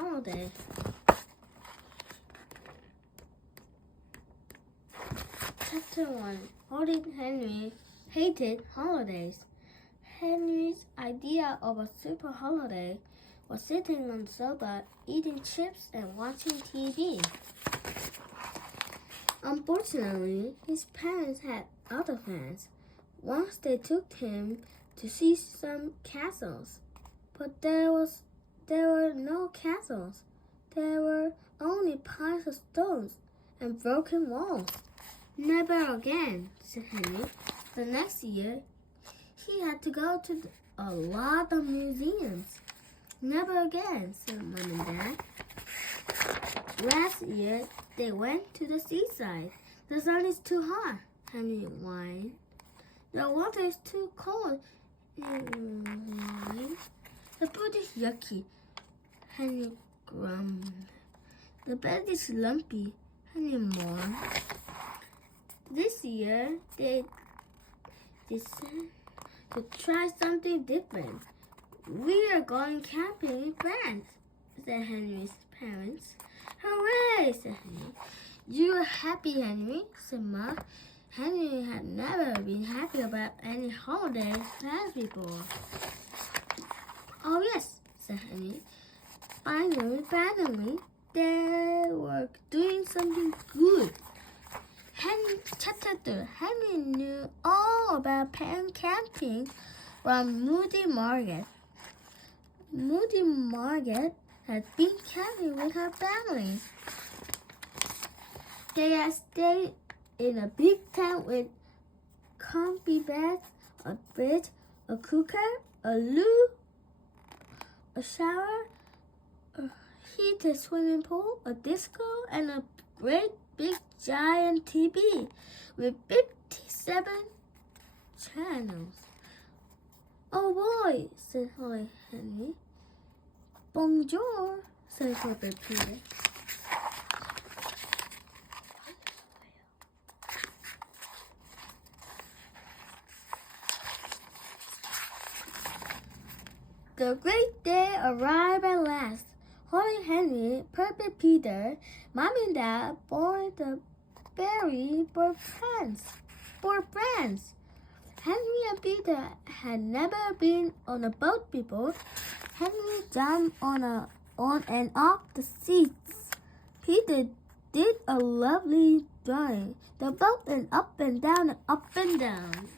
holiday. Chapter 1. Horrid Henry hated holidays. Henry's idea of a super holiday was sitting on the sofa, eating chips and watching TV. Unfortunately, his parents had other plans. Once they took him to see some castles, but there were no castles. There were only piles of stones and broken walls. Never again, said Henry. The next year, he had to go to a lot of museums. Never again, said Mom and Dad. Last year, they went to the seaside. The sun is too hot, Henry whined. The water is too cold, whined. The food is yucky, Henry grumbled. The bed is lumpy, Henry mourned. This year, they decided to try something different. We are going camping in France, said Henry's parents. Hooray, said Henry. You are happy, Henry, said Mom. Henry had never been happy about any holiday plans before. Oh, yes, said Henry. Finally, they were doing something good. Henry knew all about camping from Moody Margaret. Moody Margaret had been camping with her family. They had stayed in a big tent with comfy beds, a fridge, a cooker, a loo, a shower, a heated swimming pool, a disco, and a great big giant TV with 57 channels. Oh boy, said Henry. Bonjour, said Papa Peter. The great day arrived at last. Horrid Henry, Purple Peter, Mom and Dad boarded the ferry for France. Henry and Peter had never been on a boat before. Henry jumped on and off the seats. Peter did a lovely drawing. The boat went up and down and up and down.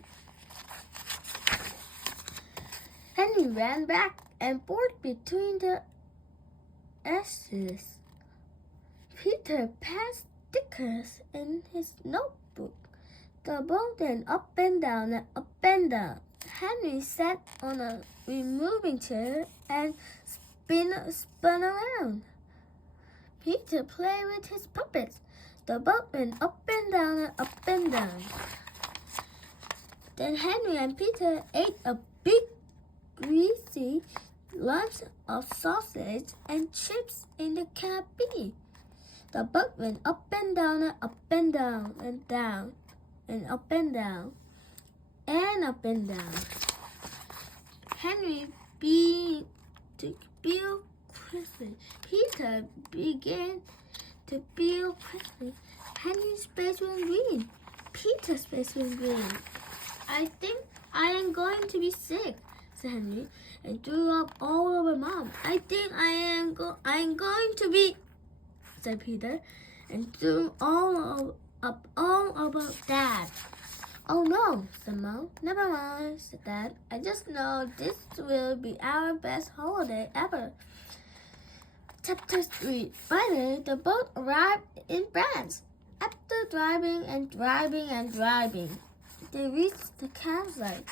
Henry ran back and forth between the ashes. Peter passed stickers in his notebook. The boat went up and down and up and down. Henry sat on a removing chair and spun around. Peter played with his puppets. The boat went up and down and up and down. Then Henry and Peter ate a big, greasy lunch of sausage and chips in the cabin. The boat went up and down and up and down and down and up and down and up and down. Henry began to feel crispy. Peter began to feel crispy. Henry's face went green. Peter's face went green. I think I am going to be sick, said Henry, and threw up all over Mom. I think I am going to be, said Peter, and threw up all over Dad. Oh no, said Mom. Never mind, said Dad. I just know this will be our best holiday ever. Chapter 3. Finally, the boat arrived in France. After driving and driving and driving, they reached the campsite.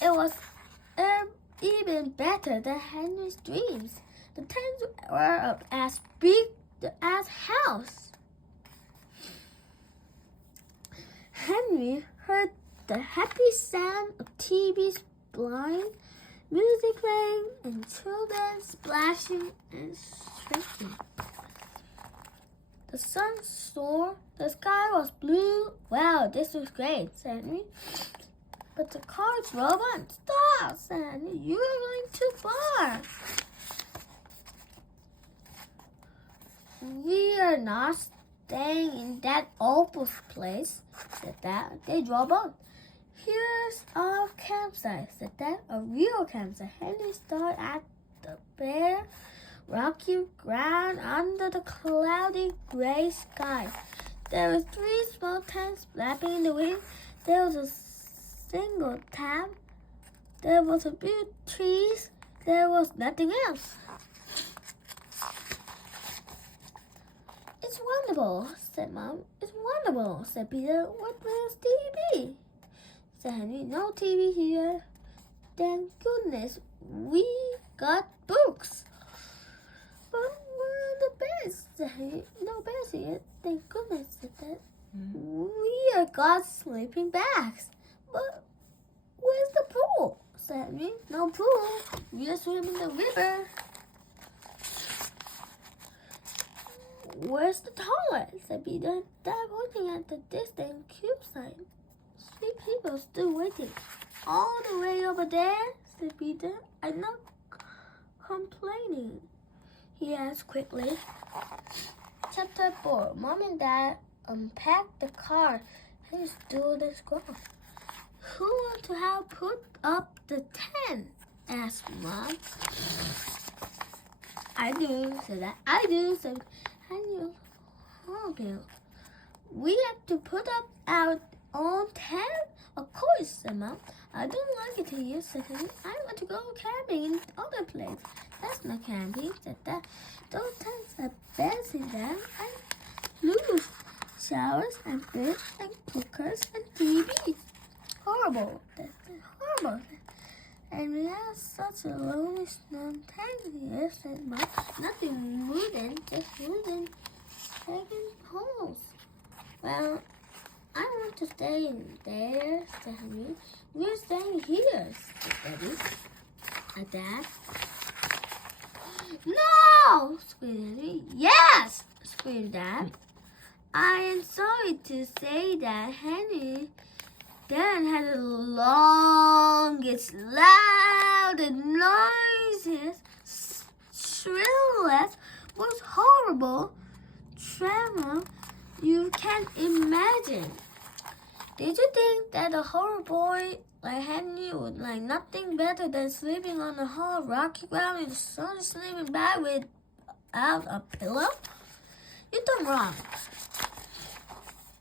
It was even better than Henry's dreams. The tents were as big as house. Henry heard the happy sound of TV's blind, music playing, and children splashing and shrieking. The sun soared. The sky was blue. Wow, this was great, said Henry. But the car drove on. Stop, said Henry. You are going too far. we are not staying in that awful place, said Dad. They drove on. Here's our campsite, said Dad. A real campsite. Henry stared at the bare, rocky ground under the cloudy gray sky. There were 3 small tents flapping in the wind. There was a single tap. There was a few trees. There was nothing else. It's wonderful, said Mom. It's wonderful, said Peter. What will TV? Said Henry. No TV here. Thank goodness we got books. But where are the beds? Said Henry. No beds here. Thank goodness, said Dad. We have got sleeping bags. But where's the pool? Said Henry. No pool. We are swimming the river. Where's the toilet? Said Peter. Dad pointing at the distant campsite. 3 people still waiting. All the way over there, said Peter. I'm not complaining, he asked quickly. Chapter 4. Mom and Dad unpacked the car and stood the ground. Who wants to help put up the tent? Asked Mom. I do, said Dad. I do, said Henry. We have to put up our own tent? Of course, said Mom. I don't like it here, said Henry. I want to go camping in other place. That's not camping, said Dad. Those tents are beds in them, and roofs, showers, and beds, and cookers, and TV. Horrible, that's horrible. And we have such a lonely snow tent here, said Mom. Nothing wooden, just wooden taking holes. Well, I want to stay in there, said Henry. We're staying here, said Daddy. And Dad. No! Screamed Henry. Yes! Screamed Dad. I am sorry to say that Henry then had the longest, loudest, noisiest, shrillest, most horrible tremor you can imagine. Did you think that a horror boy like Henry would like nothing better than sleeping on the hard rocky ground in the sun, sleeping bag without a pillow? You're done wrong.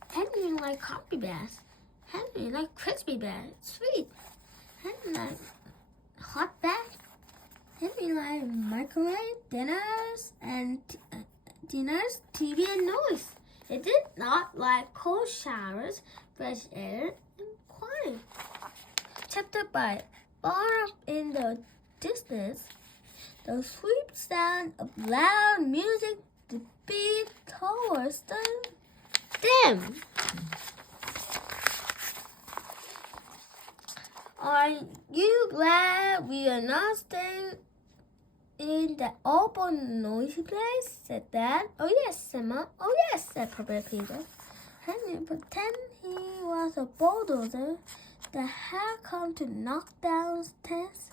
Henry liked coffee baths. Henry liked crispy baths, sweet. Henry liked hot baths. Henry liked microwave dinners and TV and noise. He did not like cold showers, fresh air, and quiet. Chapter 5. Far up in the distance, the sweet sound of loud music beat towards them. Are you glad we are not staying in that open, noisy place? Said Dad. Oh yes, said Mom. Oh yes, said Papa Peter. Henry pretended he was a bulldozer that had come to knock down tents.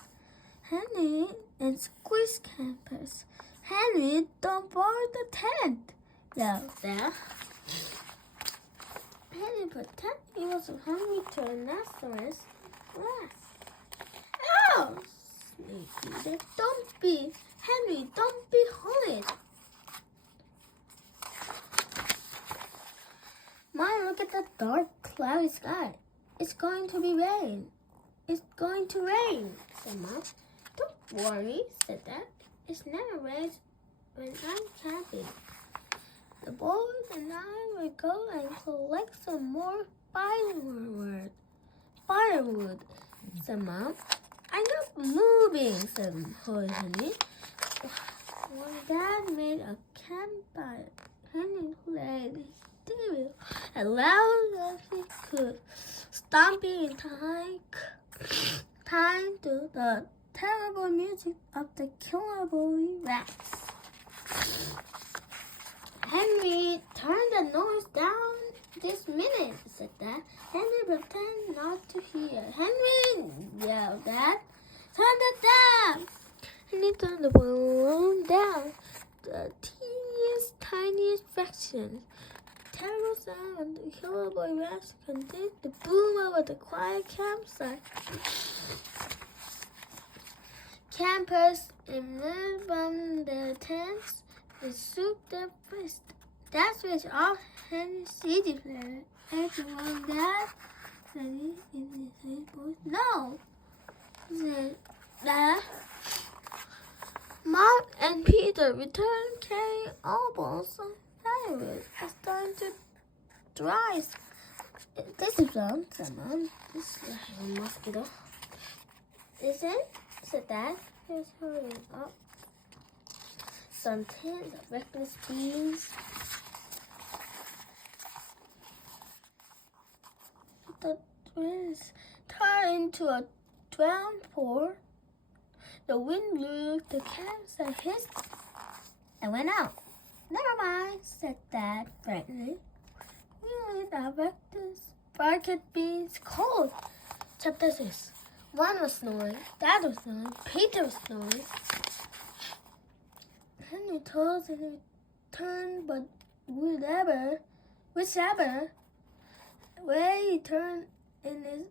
Henry and squeeze campers. Henry, don't borrow the tent, yelled Dad. Henry pretended he was hungry to a rhinoceros grass. Oh! Sneaky, don't be, Henry, don't be horrid. Mom, look at the dark, cloudy sky. It's going to be rain. It's going to rain, said Mom. Don't worry, said Dad. It's never rains when I'm camping. The boys and I will go and collect some more firewood, said Mom. I'm not moving, said Henry. When Dad made a campfire, Henry played his TV as loud as he could, stomping in time to the terrible music of the killable rats. Henry, turn the noise down this minute, said Dad. Henry pretended not to hear. Henry, yelled Dad. Turn it down. Henry turned the volume down the teeniest tiniest fractions. Terrible sound and the killer boy raps continued the boom over the quiet campsite. Campers emerged from their tents and shook their fists. That switched off Henry's CD player. Everyone that said he in his voice. No, said that. Mom and Peter returned carrying albums of firewood. It's time to dry. This is wrong, said Mom. This is a mosquito. Is it? Said Dad. He's hurrying up. Some tins of reckless beans. The twins turned into a downpour. The wind blew the campsite hissed and went out. Never mind, said Dad frankly. We leave our bucket beans cold. Chapter 6. One was snoring, Dad was snoring, Peter was snoring. Henry told him to turn, but whichever way he turned in his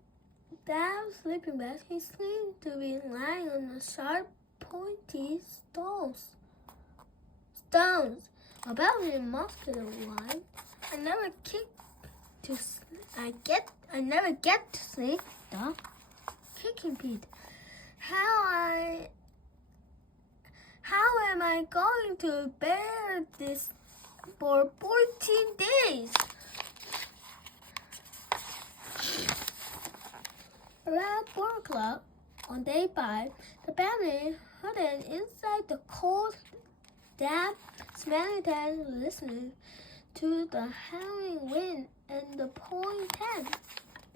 dad's sleeping bag, he seemed to be lying on the sharp, pointy stones. About the mosquito line. I never get to sleep, though. Kicking Pete. How am I going to bear this for 14 days? Around 4 o'clock on day 5, the family huddled inside the cold, damp, smelling tent, listening to the howling wind and the pouring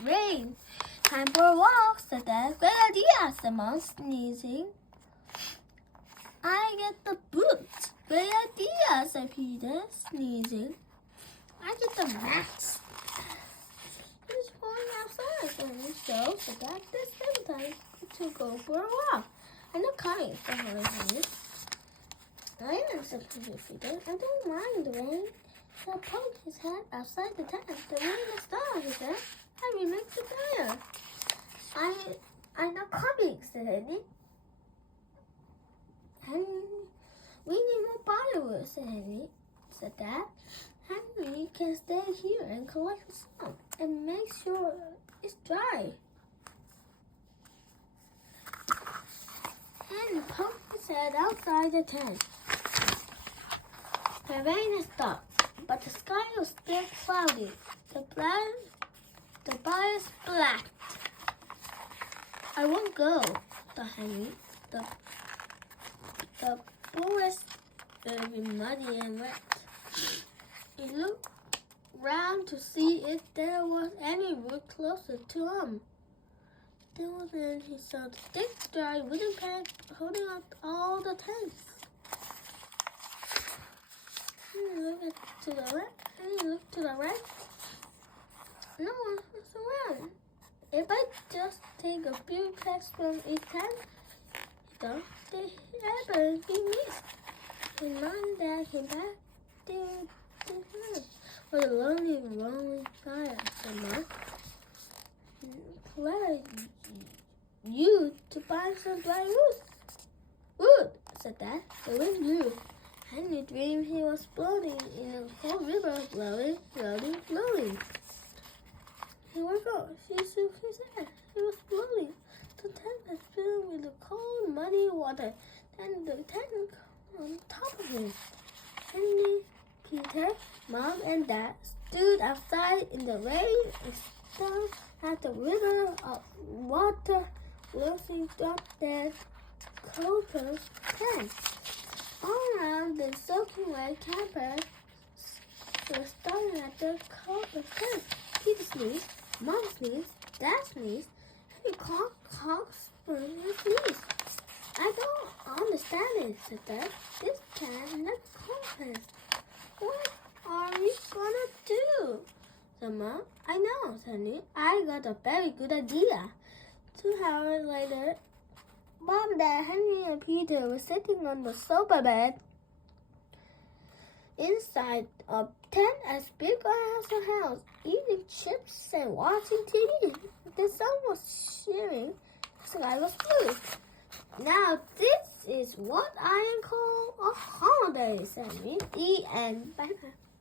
rain. Time for a walk, said Dad. Great idea, said Mom, sneezing. I get the boots. Great idea, said Peter, sneezing. I get the mask. It's pouring outside, so said Dad. This is time to go for a walk. I'm not coming, said Henry. I am, said Peter. I don't mind the rain. He poked his head outside the tent. The rain is done, he said. I will make the fire. I'm not coming, said Henry. We need more firewood, said Henry. Said Dad. Henry can stay here and collect some and make sure it's dry. Henry poked his head outside the tent. The rain had stopped, but the sky was still cloudy. The fire splashed. I won't go, thought Henry. The forest will be muddy and wet. He looked round to see if there was any wood closer to him. Then he saw the thick, dry wooden plank holding up all the tents. He looked to the left and he looked to the right. No one was around. If I just take a few pecks from each tent, he thought they'd ever be missed. When Mom and Dad came back, they were a lonely fire, said Mom. Clever you to find some dry wood, said Dad. The wind blew. Henry dreamed he was floating in a cold river, blowing. He woke up. She shook his head. He was floating. The tent was filled with the cold, muddy water. Then the tent on top of him. Henry, Peter, Mom, and Dad stood outside in the rain and stared at the river of water rushing up their cocoa tent. All around the soaking wet campers were staring at the cocoa tent. Peter sneezed, Mom sneezed, Dad sneezed, and Cox burned his sneeze. I don't understand it, said Dad. This tent never comes. What are we gonna do? Said Mom. I know, said Henry. I got a very good idea. 2 hours later, Mom, Dad, Henry, and Peter were sitting on the sofa bed. inside a tent as big as a house, eating chips and watching TV. The sun was shining, the sky was blue. Now this is what I call a holiday, Sammy. The end. Bye bye.